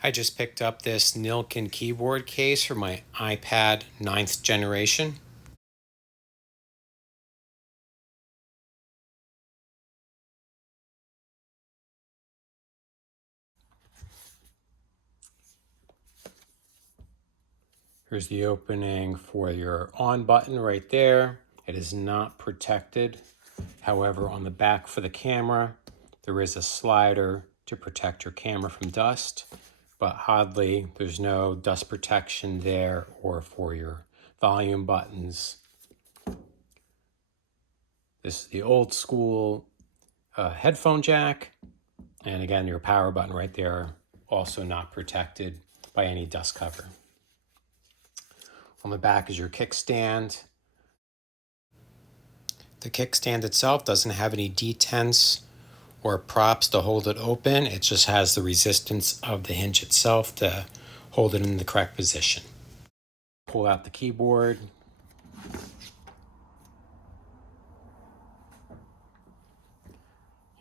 I just picked up this Nillkin keyboard case for my iPad 9th generation. Here's the opening for your on button right there. It is not protected. However, on the back for the camera, there is a slider to protect your camera from dust. But oddly, there's no dust protection there or for your volume buttons. This is the old school headphone jack. And again, your power button right there, also not protected by any dust cover. On the back is your kickstand. The kickstand itself doesn't have any detents or props to hold it open. It just has the resistance of the hinge itself to hold it in the correct position. Pull out the keyboard.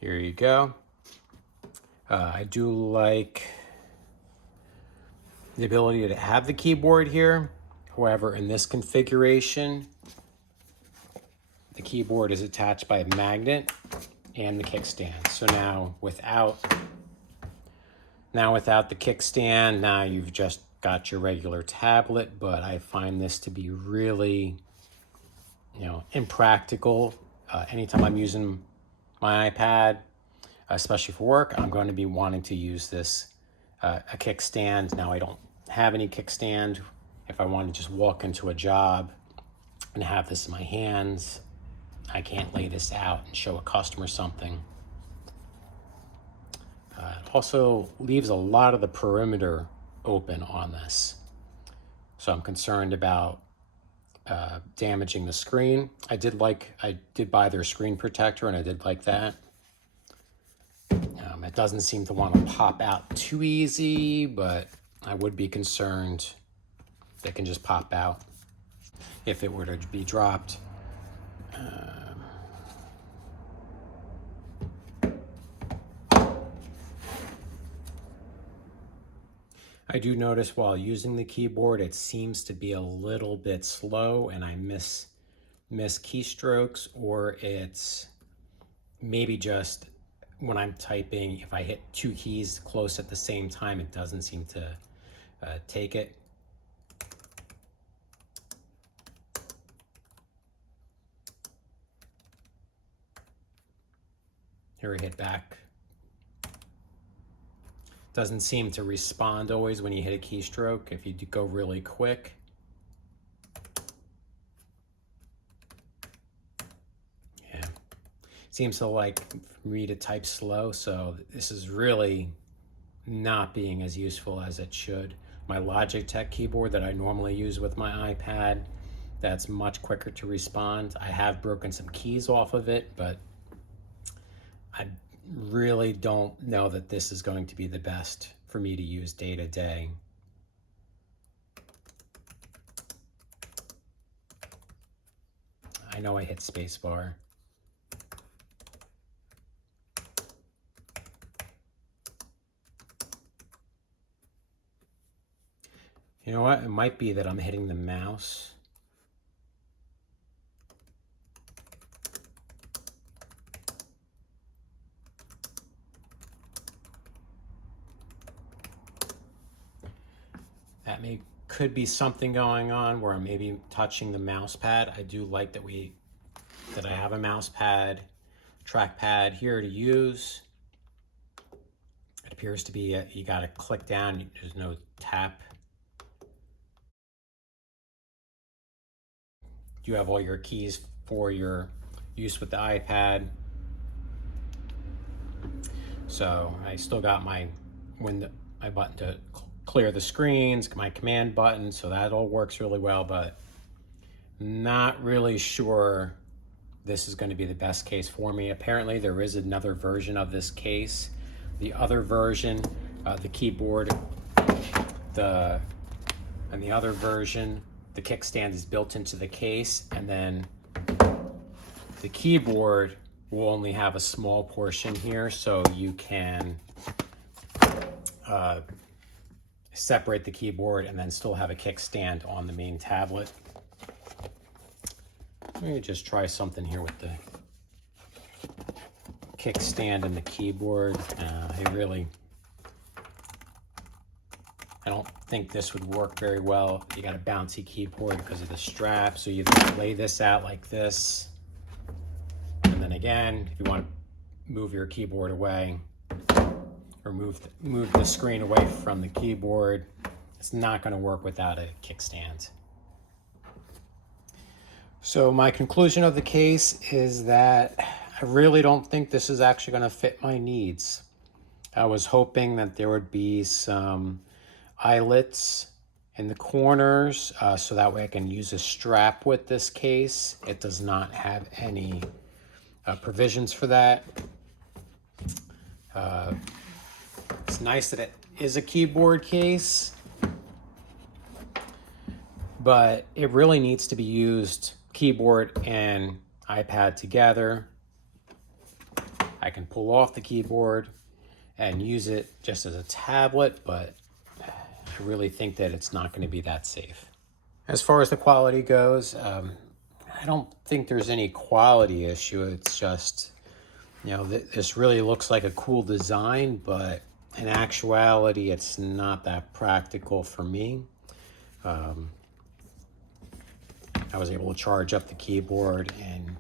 Here you go. I do like the ability to have the keyboard here. However, in this configuration, the keyboard is attached by a magnet and the kickstand. So now without the kickstand, now you've just got your regular tablet, but I find this to be really, impractical. Anytime I'm using my iPad, especially for work, I'm going to be wanting to use this, a kickstand. Now I don't have any kickstand. If I want to just walk into a job and have this in my hands, I can't lay this out and show a customer something. It also leaves a lot of the perimeter open on this. So I'm concerned about damaging the screen. I did buy their screen protector, and I did like that. It doesn't seem to want to pop out too easy, but I would be concerned that it can just pop out if it were to be dropped. I do notice while using the keyboard, it seems to be a little bit slow, and I miss keystrokes, or it's maybe just when I'm typing, if I hit two keys close at the same time, it doesn't seem to take it. Here we hit back. Doesn't seem to respond always when you hit a keystroke if you go really quick. Yeah, seems to like me to type slow, so this is really not being as useful as it should. My Logitech keyboard that I normally use with my iPad, that's much quicker to respond. I have broken some keys off of it, but I really don't know that this is going to be the best for me to use day to day. I know I hit spacebar. You know what? It might be that I'm hitting the mouse. That could be something going on where I'm maybe touching the mouse pad. I do like that I have a mouse pad, trackpad here to use. It appears to be you got to click down. There's no tap. You have all your keys for your use with the iPad. So I still got my button to clear the screens, my command button, so that all works really well, but not really sure this is going to be the best case for me. Apparently there is another version of this case. The other version, the keyboard, and the other version, the kickstand is built into the case, and then the keyboard will only have a small portion here, so you can separate the keyboard and then still have a kickstand on the main tablet. Let me just try something here with the kickstand and the keyboard. I don't think this would work very well. You got a bouncy keyboard because of the strap, so you lay this out like this. And then again, if you want to move your keyboard away or move the screen away from the keyboard, it's not going to work without a kickstand. So my conclusion of the case is that I really don't think this is actually going to fit my needs. I was hoping that there would be some eyelets in the corners so that way I can use a strap with this case. It does not have any provisions for that. It's nice that it is a keyboard case, but it really needs to be used keyboard and iPad together. I can pull off the keyboard and use it just as a tablet, but I really think that it's not going to be that safe. As far as the quality goes, I don't think there's any quality issue. It's just, this really looks like a cool design, but in actuality, it's not that practical for me. I was able to charge up the keyboard and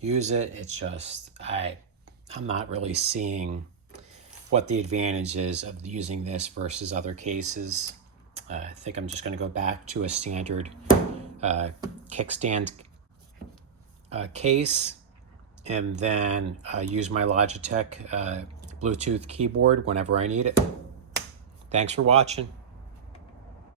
use it. It's just, I'm not really seeing what the advantage is of using this versus other cases. I think I'm just going to go back to a standard kickstand case, and then use my Logitech Bluetooth keyboard whenever I need it. Thanks for watching.